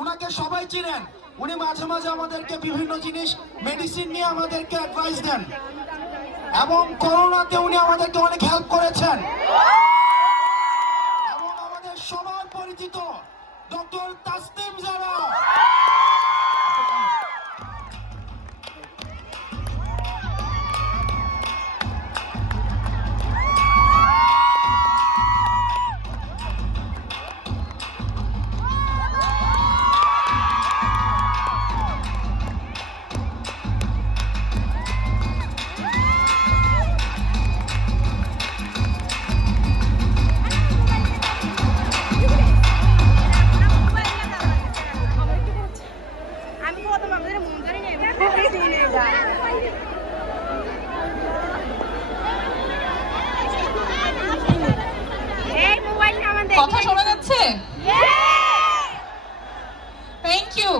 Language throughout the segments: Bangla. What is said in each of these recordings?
উনাকে সবাই চিনেন। উনি মাঝে মাঝে আমাদেরকে বিভিন্ন জিনিস মেডিসিন নিয়ে আমাদেরকে অ্যাডভাইস দেন এবং করোনাতে উনি আমাদেরকে অনেক হেল্প করেছেন। এবং আমাদের সবার পরিচিত ডক্টর তাসনিম জারা। কথা শোনা যাচ্ছে? Thank you.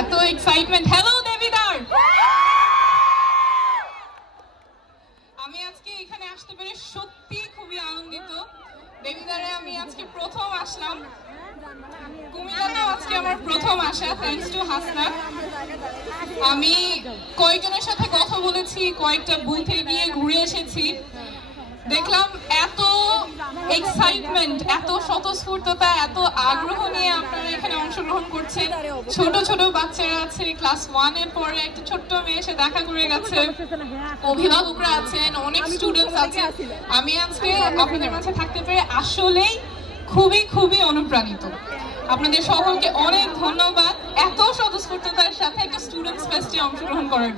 এত এক্সাইটমেন্ট। হ্যালো দেবিদার, আমি আজকে এখানে আসতে পেরে সত্যি খুবই আনন্দিত। দেবিদারে আমি আজকে প্রথম আসলাম, কুমিল্লাতেও আজকে আমার প্রথম আসা, থ্যাঙ্কস টু হাসনা। আমি কয়েকজনের সাথে কথা বলেছি, কয়েকটা বুথে গিয়ে ঘুরে এসেছি, দেখলাম এত এক্সাইটমেন্ট, এত স্বতঃস্ফূর্ততা, এত আগ্রহ নিয়ে আপনারা এখানে অংশগ্রহণ করছেন। ছোট ছোট বাচ্চারা আছে, ক্লাস 1 এর পরে একটা ছোট্ট মেয়ে এসে দেখা করে গেছে, অভিভাবকরা আছেন, অনেক স্টুডেন্টস আছে। আমি আজকে আপনাদের মাঝে থাকতে পেরে আসলেই খুবই খুবই অনুপ্রাণিত। আপনাদের সকলকে অনেক ধন্যবাদ এত স্বতঃস্ফূর্ততার সাথে একটা স্টুডেন্টস ফেস্টে অংশগ্রহণ করার